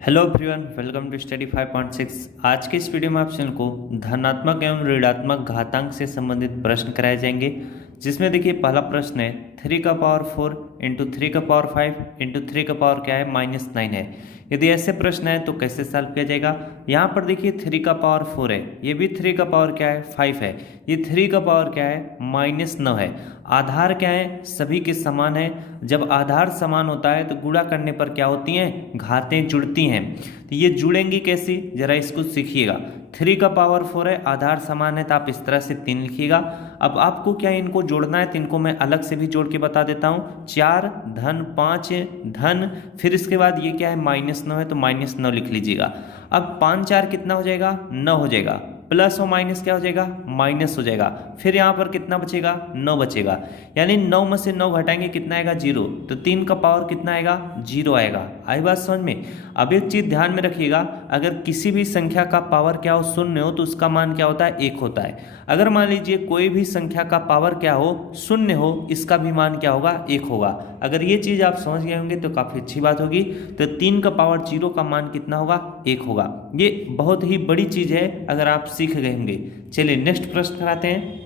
Hello everyone, welcome to study 5.6। आज के इस वीडियो में आप को धनात्मक एवं ऋणात्मक घातांक से संबंधित प्रश्न कराए जाएंगे। जिसमें देखिए पहला प्रश्न है 3 का पावर 4 इंटू 3 का पावर 5 इंटू 3 का पावर क्या है -9 है। यदि ऐसे प्रश्न है तो कैसे सॉल्व किया जाएगा। यहाँ पर देखिए 3 का पावर 4 है, ये भी 3 का पावर क्या है 5 है, ये 3 का पावर क्या है -9 है। आधार क्या है, सभी के समान है। जब आधार समान होता है तो गुणा करने पर क्या होती हैं, घातें जुड़ती हैं। तो ये जुड़ेंगी कैसी, जरा इसको सीखिएगा। 3 का पावर 4 है, आधार समान है, तो आप इस तरह से 3 लिखिएगा। अब आपको क्या इनको जोड़ना है, तो इनको मैं अलग से भी जोड़ के बता देता हूँ। 4 धन 5 धन, फिर इसके बाद ये क्या है -9 है, तो -9 लिख लीजिएगा। अब 5 4 कितना हो जाएगा, 9 हो जाएगा। प्लस और माइनस क्या हो जाएगा, माइनस हो जाएगा। फिर यहाँ पर कितना बचेगा, 9 बचेगा। यानी 9 में से 9 घटाएंगे कितना आएगा, 0। तो 3 का पावर कितना आएगा, 0 आएगा। आई बात समझ में। अब एक चीज ध्यान में रखिएगा, अगर किसी भी संख्या का पावर क्या हो, शून्य हो, तो उसका मान क्या होता है, 1 होता है। अगर मान लीजिए कोई भी संख्या का पावर क्या हो, शून्य हो, इसका भी मान क्या होगा, 1 होगा। अगर ये चीज आप समझ गए होंगे तो काफी अच्छी बात होगी। तो 3 का पावर 0 का मान कितना होगा, 1 होगा। ये बहुत ही बड़ी चीज है अगर आप सीख गए होंगे। चलिए नेक्स्ट प्रश्न कराते हैं।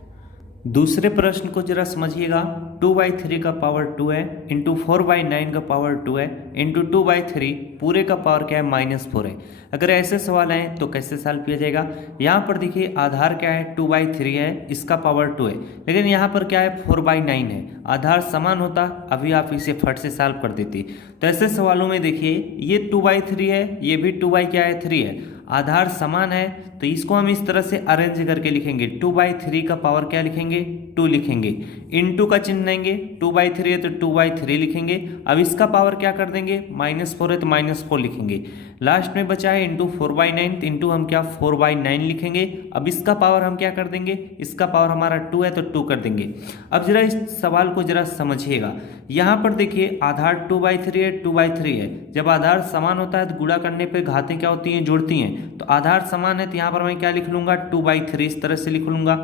दूसरे प्रश्न को जरा समझिएगा। 2/3 का पावर 2 है इंटू 4/9 का पावर 2 है इंटू 2/3 पूरे का पावर क्या है, -4 है। अगर ऐसे सवाल हैं तो कैसे सॉल्व किया जाएगा। यहाँ पर देखिए आधार क्या है, 2/3 है, इसका पावर 2 है, लेकिन यहाँ पर क्या है 4/9 है। आधार समान होता अभी आप इसे फट से सॉल्व कर देती। तो ऐसे सवालों में देखिए ये 2/3 है, ये भी 2/3 है, आधार समान है, तो इसको हम इस तरह से अरेंज करके लिखेंगे। 2/3 का पावर क्या लिखेंगे, 2 लिखेंगे। इनटू का चिन्ह लेंगे, 2/3 है तो 2/3 लिखेंगे। अब इसका पावर क्या कर देंगे, -4 है तो -4 लिखेंगे। लास्ट में बचा है इंटू 4/9, इंटू हम क्या 4/9 लिखेंगे। अब इसका पावर हम क्या कर देंगे, इसका पावर हमारा 2 है तो 2 कर देंगे। अब जरा इस सवाल को जरा समझिएगा। यहाँ पर देखिए आधार 2/3 है, 2/3 है। जब आधार समान होता है तो गुणा करने पर घातें क्या होती हैं, जुड़ती हैं। तो आधार समान है तो यहाँ पर मैं क्या लिख लूंगा, 2/3 इस तरह से लिख लूंगा।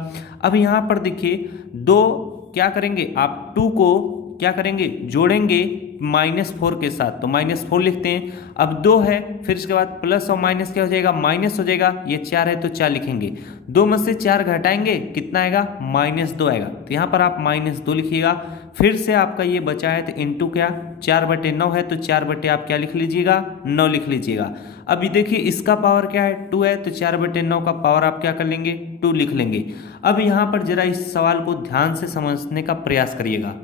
अब यहाँ पर देखिए दो क्या करेंगे, आप 2 को क्या करेंगे, जोड़ेंगे -4 के साथ, तो -4 लिखते हैं। अब 2 है, फिर इसके बाद प्लस और माइनस क्या हो जाएगा, माइनस हो जाएगा। ये 4 है तो 4 लिखेंगे। 2 में से 4 घटाएंगे कितना आएगा, -2 आएगा। तो यहाँ पर आप -2 लिखिएगा। फिर से आपका ये बचा है तो इंटू क्या 4/9 है, तो 4 आप क्या लिख लीजिएगा, 9 लिख लीजिएगा। अभी देखिए इसका पावर क्या है, 2 है, तो 4/9 का पावर आप क्या कर लेंगे, 2 लिख लेंगे। अब यहाँ पर जरा इस सवाल को ध्यान से समझने का प्रयास करिएगा।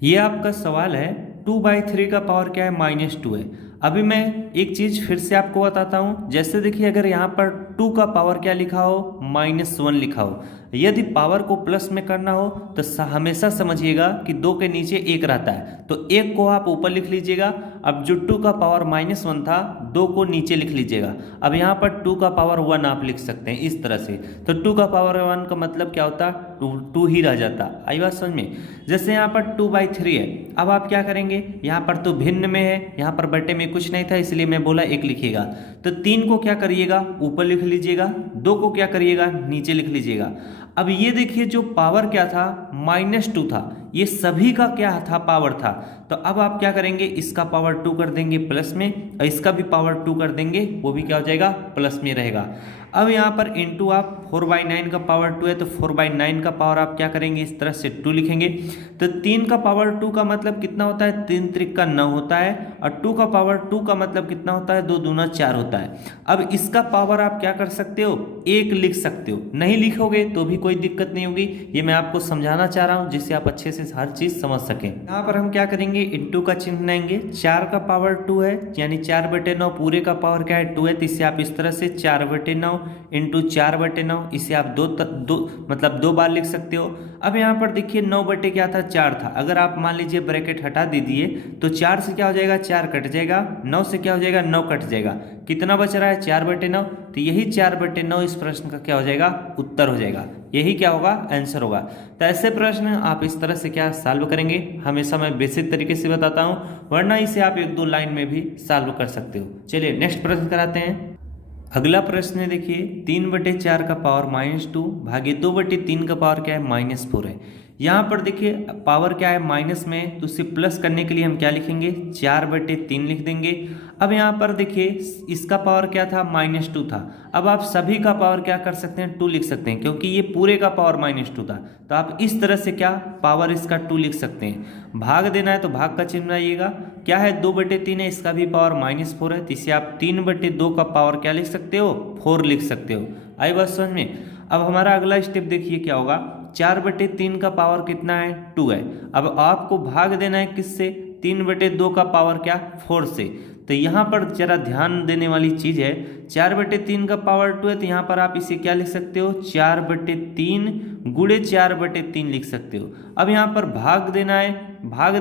ये आपका सवाल है 2/3 का पावर क्या है, -2 है। अभी मैं एक चीज फिर से आपको बताता हूं। जैसे देखिए अगर यहाँ पर 2 का पावर क्या लिखा हो, -1 लिखा हो, यदि पावर को प्लस में करना हो तो हमेशा समझिएगा कि 2 के नीचे 1 रहता है, तो 1 को आप ऊपर लिख लीजिएगा। अब जो 2 का पावर -1 था, 2 को नीचे लिख लीजिएगा। अब यहाँ पर 2 का पावर 1 आप लिख सकते हैं इस तरह से। तो 2 का पावर 1 का मतलब क्या होता, 2 ही रह जाता। आई बात समझ में। जैसे यहाँ पर 2/3 है, अब आप क्या करेंगे, यहाँ पर तो भिन्न में है, यहाँ पर बटे में कुछ नहीं था, इसलिए मैं बोला 1 लिखिएगा। तो 3 को क्या करिएगा, ऊपर लिख लीजिएगा। 2 को क्या करिएगा, नीचे लिख लीजिएगा। अब ये देखिए जो पावर क्या था, -2 था, ये सभी का क्या था, पावर था। तो अब आप क्या करेंगे, इसका पावर 2 कर देंगे प्लस में, और इसका भी पावर 2 कर देंगे, वो भी क्या हो जाएगा, प्लस में रहेगा। अब यहाँ पर इंटू आप 4/9 का पावर 2 है, तो 4/9 का पावर आप क्या करेंगे, इस तरह से 2 लिखेंगे। तो 3 का पावर 2 का मतलब कितना होता है, 3 त्रिक का 9 होता है, और 2 का पावर 2 का मतलब कितना होता है, 2 दूना 4 होता है। अब इसका पावर आप क्या कर सकते हो, 1 लिख सकते हो। नहीं लिखोगे तो भी कोई दिक्कत नहीं होगी, ये मैं आपको समझाना चाह रहा हूँ जिससे आप अच्छे से हर चीज समझ सकें। यहाँ पर हम क्या करेंगे, इंटू का चिन्ह लेंगे। 4 का पावर 2 है, यानी 4/9 पूरे का पावर क्या है, 2 है, तो इसे आप इस तरह से 4/9 इंटू 4/9, इसे आप मतलब 2 बार लिख सकते हो। अब यहाँ पर देखिए 9 बटे क्या था, 4 था। अगर आप मान लीजिए ब्रैकेट हटा दीजिए तो 4 से क्या हो जाएगा, 4 कट जाएगा, 9 से क्या हो जाएगा, 9 कट जाएगा। कितना बच रहा है, 4/9। तो यही 4/9 इस प्रश्न का क्या हो जाएगा, उत्तर हो जाएगा। यही क्या होगा, आंसर होगा। तो ऐसे प्रश्न आप इस तरह से क्या सॉल्व करेंगे, हमेशा मैं बेसिक तरीके से बताता हूँ, वरना इसे आप 1-2 लाइन में भी सॉल्व कर सकते हो। चलिए नेक्स्ट प्रश्न कराते हैं। अगला प्रश्न है देखिए 3/4 का पावर -2 भागे 2/3 का पावर क्या है, -4 है। यहाँ पर देखिए पावर क्या है माइनस में, तो उसे प्लस करने के लिए हम क्या लिखेंगे 4/3 लिख देंगे। अब यहाँ पर देखिए इसका पावर क्या था -2 था। अब आप सभी का पावर क्या कर सकते हैं 2 लिख सकते हैं, क्योंकि ये पूरे का पावर -2 था। तो आप इस तरह से क्या पावर इसका 2 लिख सकते हैं। भाग देना है तो भाग का चिन्ह बनाइएगा, क्या है 2/3 है, इसका भी पावर -4 है, तो इसे आप 3/2 का पावर क्या लिख सकते हो 4 लिख सकते हो। आई बात समझ में। अब हमारा अगला स्टेप देखिए क्या होगा, 4/3 का पावर कितना है 2 है। अब आपको भाग देना है किससे 3/2 का पावर क्या 4 से। तो यहाँ पर जरा ध्यान देने वाली चीज है, 4/3 का पावर 2 है, तो यहाँ पर आप इसे क्या लिख सकते हो 4/3 गुणे 4/3 लिख सकते हो। अब यहाँ पर भाग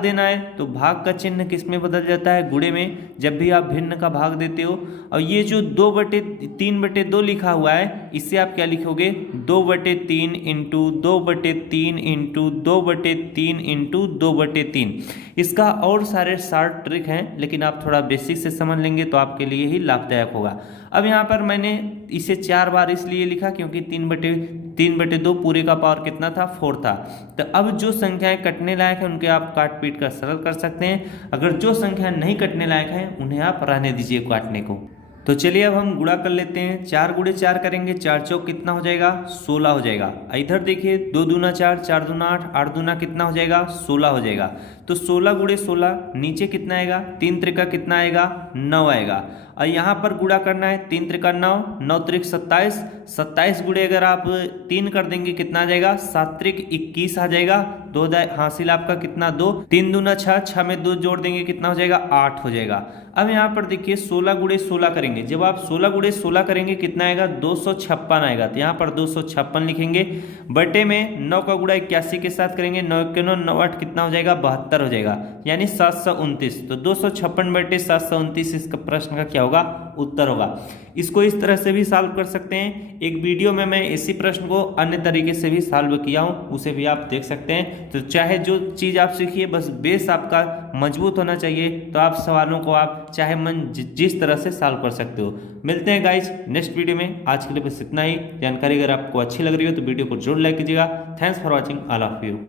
देना है तो भाग का चिन्ह किस में बदल जाता है गुणे में, जब भी आप भिन्न का भाग देते हो। और ये जो 3/2 लिखा हुआ है, इससे आप क्या लिखोगे 2/3 इंटू 2/3 इंटू 2/3 इंटू 2/3। इसका और सारे शार्ट ट्रिक हैं, लेकिन आप थोड़ा बेसिक से समझ लेंगे तो आपके लिए ही लाभदायक होगा। अब यहाँ पर मैंने इसे 4 बार इसलिए लिखा क्योंकि 3/2 पूरे का पावर कितना था 4 था। तो अब जो संख्याएं कटने लायक हैं उनके आप काट पीट कर सरल कर सकते हैं, अगर जो संख्या नहीं कटने लायक है उन्हें आप रहने दीजिए काटने को। तो चलिए अब हम गुणा कर लेते हैं, 4 गुणे 4 करेंगे, 4 चौक कितना हो जाएगा 16 हो जाएगा। इधर देखिए 2 दूना 4, 4 दूना 8, 8 दूना कितना हो जाएगा 16 हो जाएगा। तो 16 गुणे 16 नीचे कितना आएगा 3 त्रिका कितना आएगा 9 आएगा। और यहाँ पर गुणा करना है 3 त्रिका 9, 9 त्रिक 27, 27 गुणे अगर आप 3 कर देंगे कितना आ जाएगा 7 त्रिक 21 आ जाएगा। 2 हासिल आपका कितना 2, 3 दूना 6, 6 में 2 जोड़ देंगे कितना हो जाएगा 8 हो जाएगा। अब यहाँ पर देखिए 16 गुणे 16 करेंगे, जब आप 16 गुणे 16 करेंगे कितना आएगा 256 आएगा। तो यहाँ पर 256 लिखेंगे, बटे में 9 का गुणा 81 के साथ करेंगे, 9 के 9, 9 8 कितना हो जाएगा 72 हो जाएगा, यानी 729। तो 256/729 इसका प्रश्न का क्या होगा उत्तर होगा। इसको इस तरह से भी सॉल्व कर सकते हैं, एक वीडियो में मैं इसी प्रश्न को अन्य तरीके से भी सॉल्व किया हूँ, उसे भी आप देख सकते हैं। तो चाहे जो चीज़ आप सीखिए, बस बेस आपका मजबूत होना चाहिए, तो आप सवालों को आप चाहे मन जिस तरह से सॉल्व कर सकते हो। मिलते हैं गाइज नेक्स्ट वीडियो में, आज के लिए बस इतना ही। जानकारी अगर आपको अच्छी लग रही हो तो वीडियो को जरूर लाइक कीजिएगा। Thanks for watching all of you.